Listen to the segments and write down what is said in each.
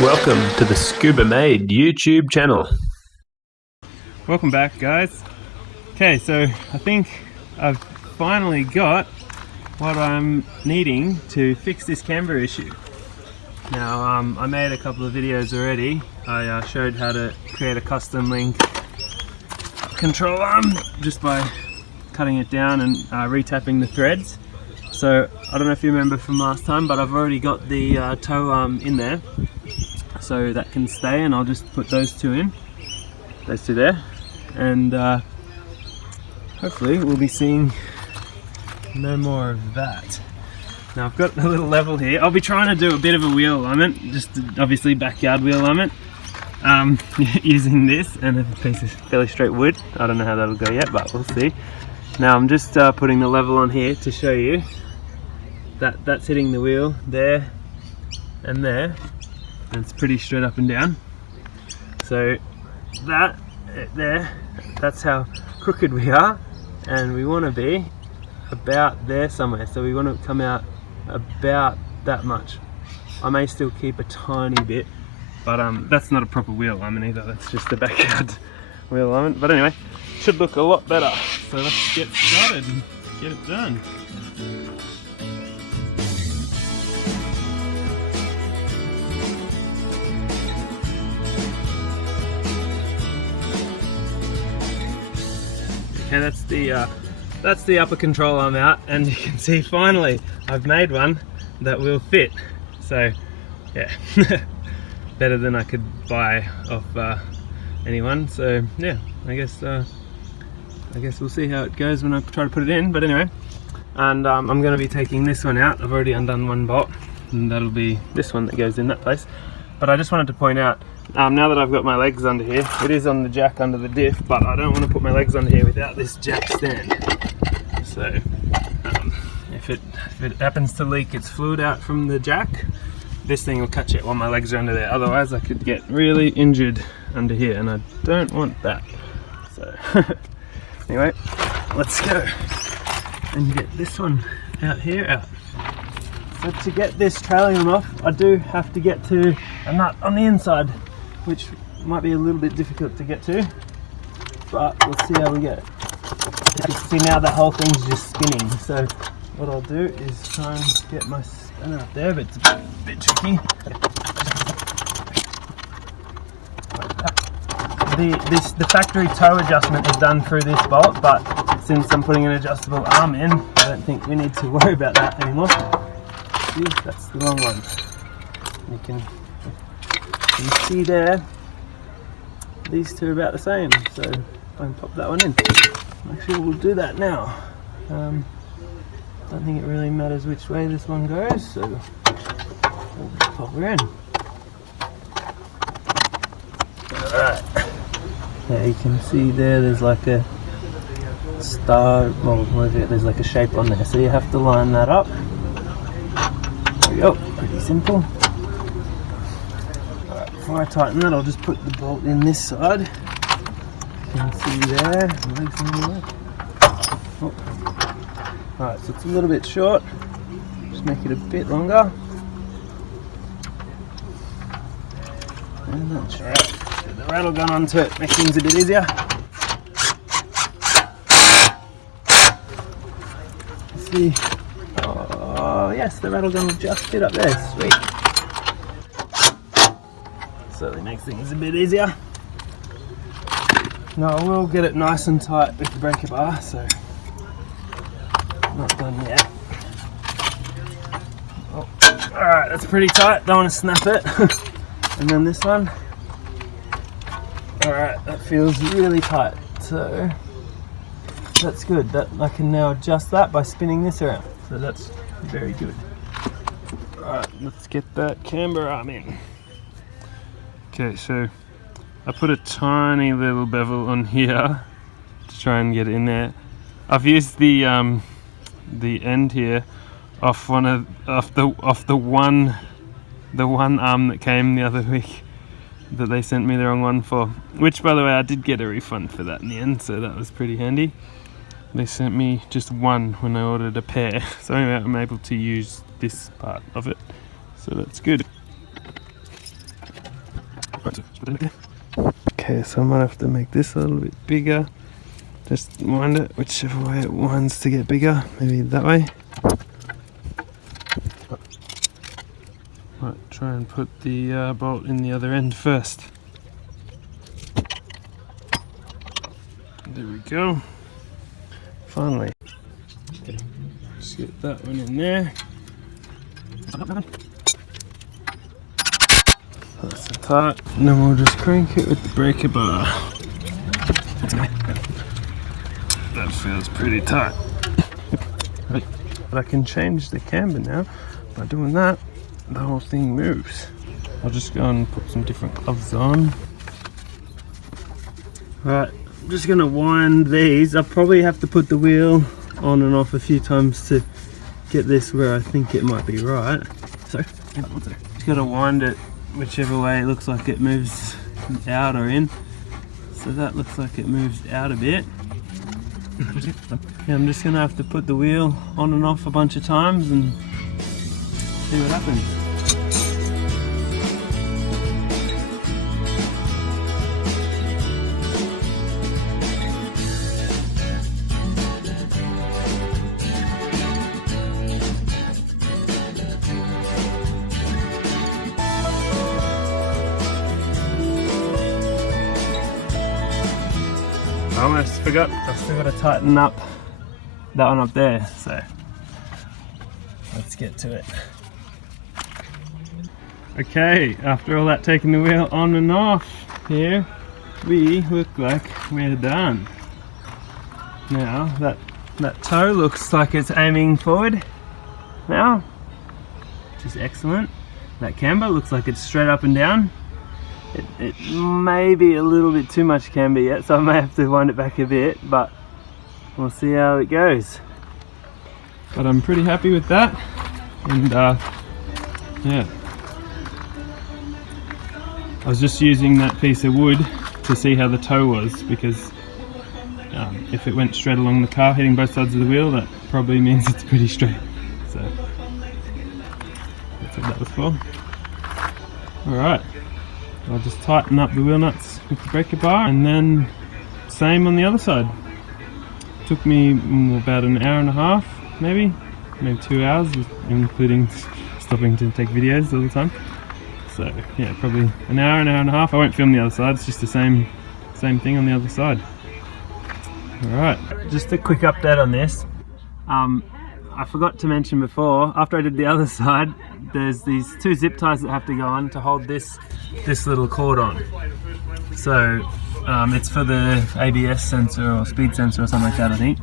Welcome to the Scuba Made YouTube channel. Welcome back, guys. Okay, so I think I've finally got what I'm needing to fix this camber issue. Now, I made a couple of videos already. I showed how to create a custom link control arm just by cutting it down and retapping the threads. So I don't know if you remember from last time, but I've already got the toe arm in there, so that can stay, and I'll just put those two there, and hopefully we'll be seeing no more of that. Now I've got a little level here. I'll be trying to do a bit of a wheel alignment, just obviously backyard wheel alignment, using this and a piece of fairly straight wood. I don't know how that'll go yet, but we'll see. Now I'm just putting the level on here to show you that that's hitting the wheel there and there, and it's pretty straight up and down. So that there, that's how crooked we are, and we want to be about there somewhere. So we want to come out about that much. I may still keep a tiny bit, but that's not a proper wheel alignment either. That's just a backyard wheel alignment. But anyway, should look a lot better. So let's get started and get it done. Okay, that's the upper control arm out, and you can see finally I've made one that will fit. So yeah, better than I could buy off anyone. So yeah, I guess we'll see how it goes when I try to put it in. But anyway, and I'm going to be taking this one out. I've already undone one bolt, and that'll be this one that goes in that place. But I just wanted to point out, now that I've got my legs under here, it is on the jack under the diff, but I don't want to put my legs under here without this jack stand. So if it happens to leak its fluid out from the jack, this thing will catch it while my legs are under there. Otherwise I could get really injured under here, and I don't want that. So anyway, let's go and get this one out here out. So to get this trailing arm off, I do have to get to a nut on the inside, which might be a little bit difficult to get to, but we'll see how we go. You can see now the whole thing's just spinning, so what I'll do is try and get my spanner up there, but it's a bit tricky. The factory toe adjustment is done through this bolt, but since I'm putting an adjustable arm in, I don't think we need to worry about that anymore. See, that's the wrong one. You can see there, these two are about the same, so I can pop that one in. Actually, we'll do that now. I don't think it really matters which way this one goes, so we'll just pop her in. Alright, now you can see there's like a star, well, there's like a shape on there, so you have to line that up. There we go, pretty simple. Alright, before I tighten that, I'll just put the bolt in this side. You can see there, legs in there. Oh. Alright, so it's a little bit short, just make it a bit longer. And that's right. Get the rattle gun onto it, make things a bit easier. Let's see. Oh yes, the rattle gun will just fit up there, sweet. Certainly makes things a bit easier. Now I will get it nice and tight with the breaker bar, so not done yet. Oh. Alright, that's pretty tight, don't want to snap it. And then this one. Alright, that feels really tight, so that's good. That I can now adjust that by spinning this around, so that's very good. Alright, let's get that camber arm in. Okay, so I put a tiny little bevel on here to try and get it in there. I've used the end here off the one arm that came the other week that they sent me the wrong one for, which by the way I did get a refund for that in the end, so that was pretty handy. They sent me just one when I ordered a pair, so anyway I'm able to use this part of it, so that's good. Okay, so I might have to make this a little bit bigger. Just wind it whichever way it winds to get bigger. Maybe that way. Right, try and put the bolt in the other end first. There we go. Finally. Okay, just get that one in there. That's the tight. And then we'll just crank it with the breaker bar. That feels pretty tight. But I can change the camber now. By doing that, the whole thing moves. I'll just go and put some different gloves on. Right, I'm just gonna wind these. I'll probably have to put the wheel on and off a few times to get this where I think it might be right. So, just gotta wind it whichever way it looks like it moves out or in. So that looks like it moves out a bit. Yeah, I'm just gonna have to put the wheel on and off a bunch of times and see what happens. I almost forgot, I've still got to tighten up that one up there, so let's get to it. Okay, after all that taking the wheel on and off here, we look like we're done. Now that toe looks like it's aiming forward now, which is excellent. That camber looks like it's straight up and down. It may be a little bit too much camber yet, so I may have to wind it back a bit, but we'll see how it goes. But I'm pretty happy with that, and yeah. I was just using that piece of wood to see how the toe was, because if it went straight along the car hitting both sides of the wheel, that probably means it's pretty straight. So that's what that was for. Alright. I'll just tighten up the wheel nuts with the breaker bar, and then same on the other side. Took me about an hour and a half, maybe 2 hours, including stopping to take videos all the time. So yeah, probably an hour and a half. I won't film the other side, it's just the same thing on the other side. Alright, just a quick update on this. I forgot to mention before, after I did the other side, there's these two zip ties that have to go on to hold this little cord on. So it's for the ABS sensor or speed sensor or something like that, I think.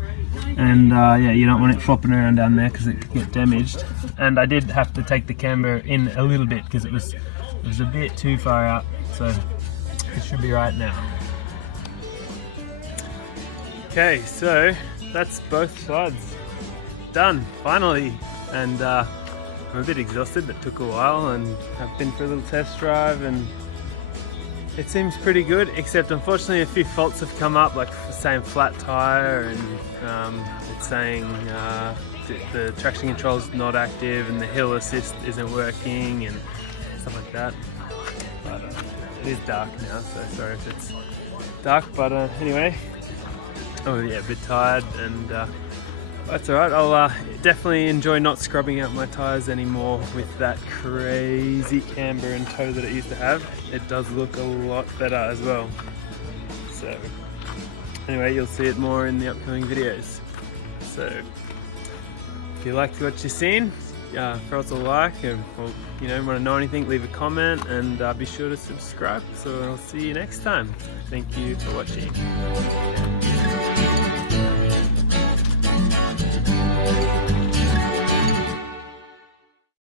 And yeah, you don't want it flopping around down there because it could get damaged. And I did have to take the camber in a little bit because it was a bit too far out, so it should be right now. Okay, so that's both sides done finally, and I'm a bit exhausted. That took a while, and I've been for a little test drive, and it seems pretty good, except unfortunately a few faults have come up, like saying flat tire, and it's saying the traction control is not active and the hill assist isn't working and stuff like that. But it is dark now, so sorry if it's dark, but anyway, oh yeah, a bit tired, and that's alright. I'll definitely enjoy not scrubbing out my tyres anymore with that crazy camber and toe that it used to have. It does look a lot better as well. So anyway, you'll see it more in the upcoming videos. So if you liked what you've seen, throw us a like, and or, you know, want to know anything, leave a comment, and be sure to subscribe. So I'll see you next time. Thank you for watching.